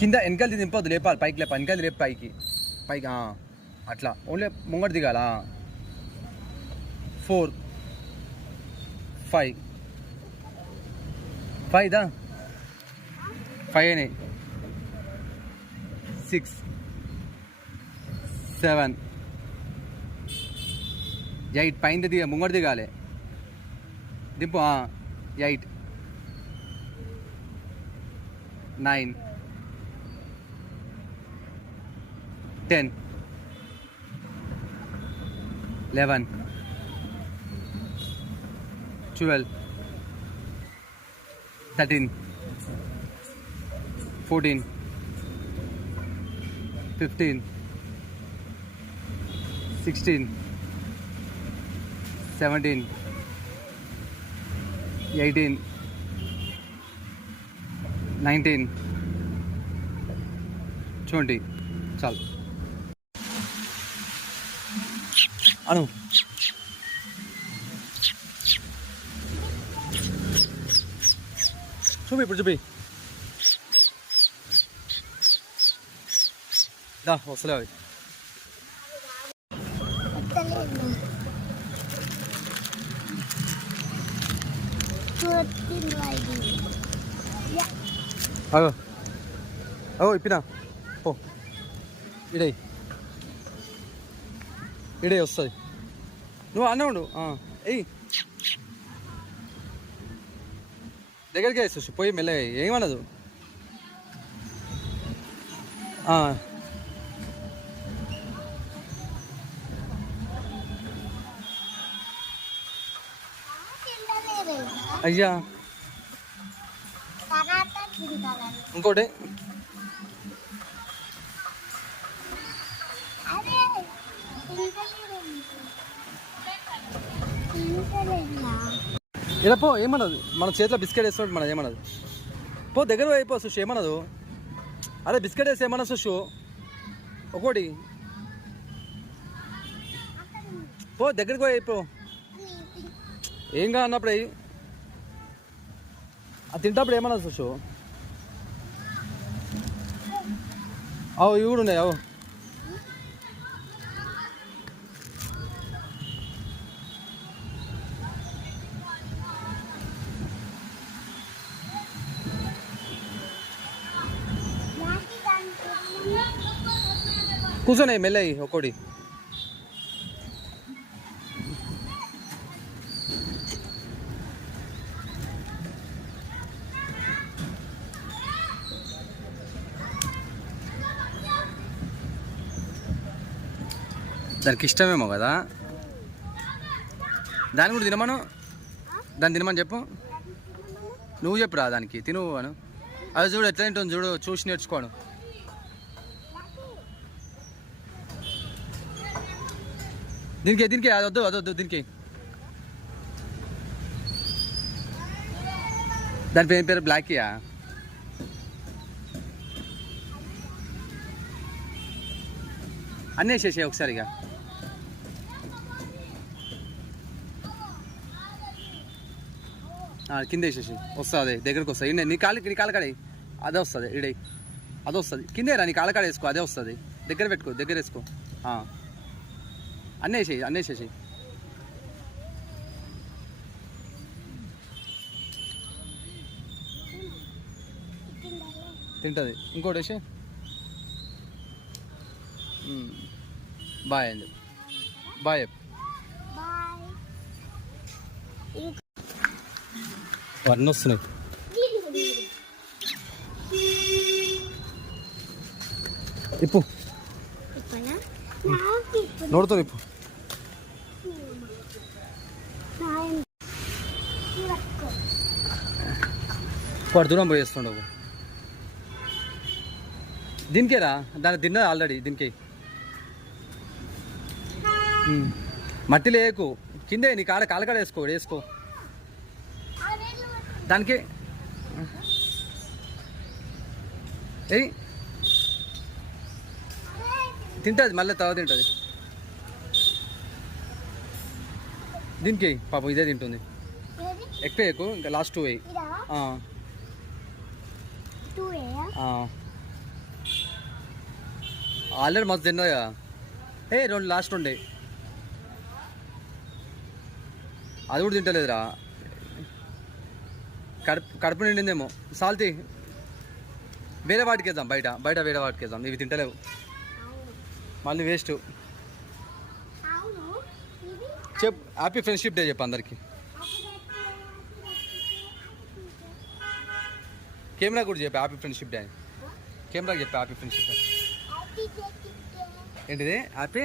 కింద వెనకాల దింపొద్దు, లేపాలి పైకి, లేపాలి వెనకాల లేపు పైకి పైకి అట్లా ఓన్లీ ముంగట దిగాల. 4 5 5 దా 5 అయినాయి. 6 7 8 పైన దిగ ముంగట దిగాలి, దింపు 8 9 10 11 12 13 14 15 16 17 18 19 20 చాలు అను. చూపి ఇప్పుడు చూపి దా వస్తలే అవి. అగో అగో ఇప్పినా పో, ఇడే ఇడే వస్తుంది. నువ్వు అన్న ఉండు. ఎయ్ దగ్గరికి వేసి పోయి మెల్లగా ఏమన్నదు. అయ్యా ఇంకోటి ఇలా పో, ఏమన్నది మన చేతిలో బిస్కెట్ వేస్తున్నట్టు మనది ఏమన్నది. పో దగ్గర అయిపో సుషు, ఏమన్నదు. అదే బిస్కెట్ వేసి ఏమన్నా సుషు ఒకటి పో దగ్గరికి పోయి అయిపో, ఏం కాదు అన్నప్పుడు అయ్యి అది తింటప్పుడు ఏమన్నా సుషు. ఇవి కూడా ఉన్నాయి. కూర్చొని మెల్లయి ఒక్కోటి. దానికి ఇష్టమేమో కదా, దాన్ని కూడా తినమను, దాన్ని తినమని చెప్పు. నువ్వు చెప్పురా దానికి తిను అను. అది చూడు ఎట్లా తింటుంది చూడు, చూసి నేర్చుకోను. దీనికి దీనికి అది వద్దు అది వద్దు దీనికి. దాని పేరు బ్లాకీయా. అన్నీ వేసేసాయి ఒకసారిగా. కింద వేసేసి వస్తుంది, దగ్గరకు వస్తుంది. నీ కాలు కాడ అదే వస్తుంది, ఇడే అదే వస్తుంది. కిందేరా నీ కాళ్ళ కాడ వేసుకో, అదే వస్తుంది. దగ్గర పెట్టుకో, దగ్గర వేసుకో. అన్నీ వేసేసి తింటుంది. ఇంకోటి వేసి బాయ్ అండి, బాయ్. అన్నీ వస్తున్నాయి. ఇప్పు నోడుతో ఇప్పు. వాడు దూరం పోయేస్తుండవు. దీనికేరా, దాన్ని తిన్నది ఆల్రెడీ. దీనికి మట్టి లేకు, కిందే నీ కాలకాడ వేసుకో. దానికి ఏయ్ తింటుంది, మళ్ళీ తర్వాత తింటుంది. దీనికి పాపం ఇదే తింటుంది. ఎక్కువ ఇంకా లాస్ట్ 2 వేయి. ఆల్రెడీ మస్తు తిన్నాయా. రెండు లాస్ట్ ఉండే అది కూడా తింటలేదురా. కడుపు నిండిందేమో. సాల్తీ వేరే వాటికి వేద్దాం, బయట వేరే వాటికి వేద్దాం. ఇవి తింటలేవు మళ్ళీ వేస్ట్. చెప్పు హ్యాపీ ఫ్రెండ్షిప్ డే చెప్పు అందరికి. కెమెరా కూడా చెప్పు హ్యాపీ ఫ్రెండ్షిప్ డే అని. కెమెరాకి చెప్పు హ్యాపీ ఫ్రెండ్షిప్ డే. ఏంటిది హ్యాపీ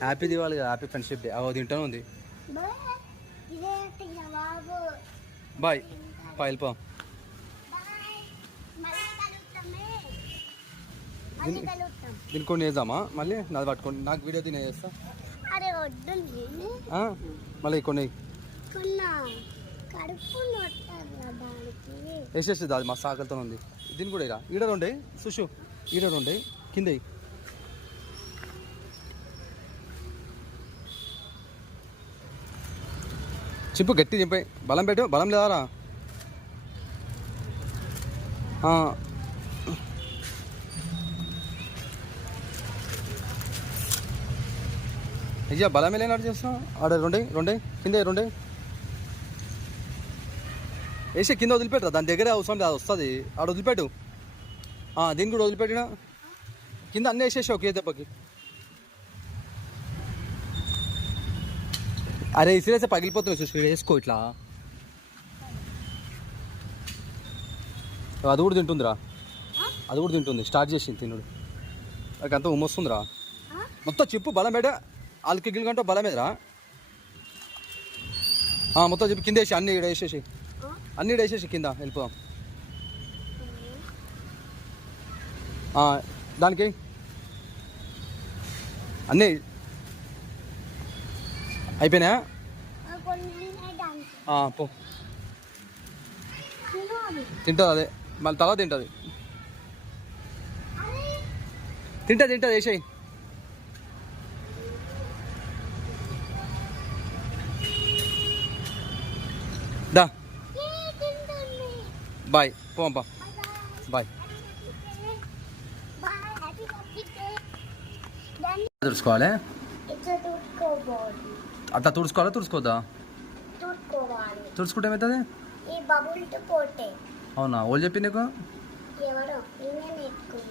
హ్యాపీ దివాళీ కదా, హ్యాపీ ఫ్రెండ్షిప్ డే. అవి తింటానే ఉంది. బాయ్ వెళ్ళిపో. దీన్ని కొన్ని వేద్దామా మళ్ళీ? నాది పట్టుకోండి, నాకు వీడియో తినే చేస్తా. మళ్ళీ కొన్ని వేసేస్తుంది. అది మస్తు ఆకలితో ఉంది. దీన్ని కూడా ఇలా ఈడ ఉండే సుషు, ఈడ ఉండే కింద. చింపు గట్టి చింపాయి. బలం పెట్టు, బలం లేదారా? అయ్యా బలమే లేనట్టు చేస్తాం. ఆడ రెండే కింద రెండే వేసే. కింద వదిలిపెట్టరా, దాని దగ్గర అవసరం లేదు, అది వస్తుంది. ఆడ వదిలిపెట్టు. దీన్ని కూడా వదిలిపెట్టినా కింద అన్నీ వేసేసి ఒకే దెబ్బకి. అరే ఇసిరేస్తే పగిలిపోతున్నాయి చూసి, వేసుకో ఇట్లా. అది కూడా తింటుందిరా, అది కూడా తింటుంది. స్టార్ట్ చేసింది తినుడు. నాకు అంత ఉమ్మొస్తుందిరా. మొత్తం చెప్పు బలం పెట్ట. వాళ్ళకి గిల్లుకంటే బలం మీదరా. మొత్తం చెప్పి కింద వేసి అన్నీ వేసేసి, అన్నీ వేసేసి కింద వెళ్ళిపోదాం. దానికి అన్నీ అయిపోయినాయా? పో తింటుంది అదే, మళ్ళీ తర్వాత తింటుంది. తింటుంది వేసేయి. దా బాయ్ పోంపా. బాయ్. తుడుచుకోవాలి. అట్లా తుడుచుకోవద్దా? తుడుచుకుంటే ఏమవుతుంది? అవునా, వాళ్ళు చెప్పి నీకు?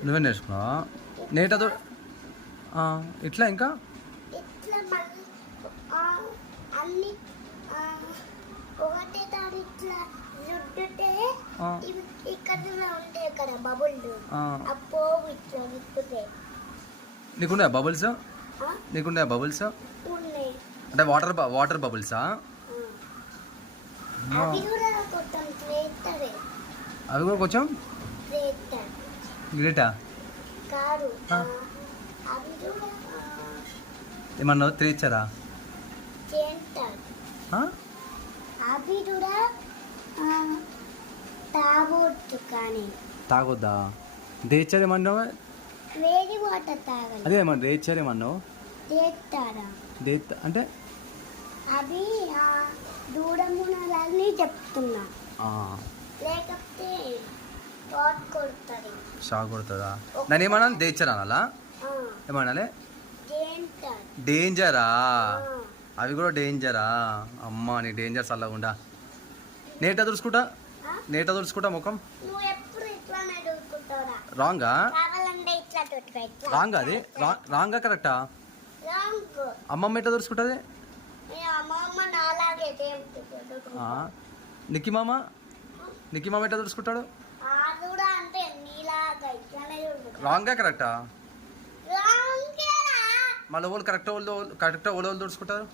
నువ్వే నేర్చుకున్నావా? నేట ఇట్లా ఇంకా నీకున్నాయా బబుల్స్? నీకున్నాయా బబుల్స్ అంటే వాటర్ బబుల్సా? అవి కూడా కొంచెం గ్రేటా? ఏమన్నా తెచ్చారా? తాగొద్దా? దేచ్చారేమన్నావు? అదే ఏమన్నా దేచ్చారేమన్నావు? అంటే అవి దూరమునాలని చెప్తున్నా, లేకపోతే షాక్ కొడుతుందా? దాన్ని ఏమన్నా దేచ్చరా అలా ఏమన్నా? డేంజరా? అవి కూడా డేంజరా? అమ్మా నీ డేంజర్ చల్లకుండా. నేట తుడుచుకుంటా ముఖం. రాంగా? రాంగా? అది రాంగా కరెక్టా? అమ్మమ్మ ఎట్లా తుడుచుకుంటుంది? నిక్కి మామ ఎట్లా తుడుచుకుంటాడు? రాంగా కరెక్టా? మళ్ళీ వాళ్ళు కరెక్టా వాళ్ళు తుడుచుకుంటారు?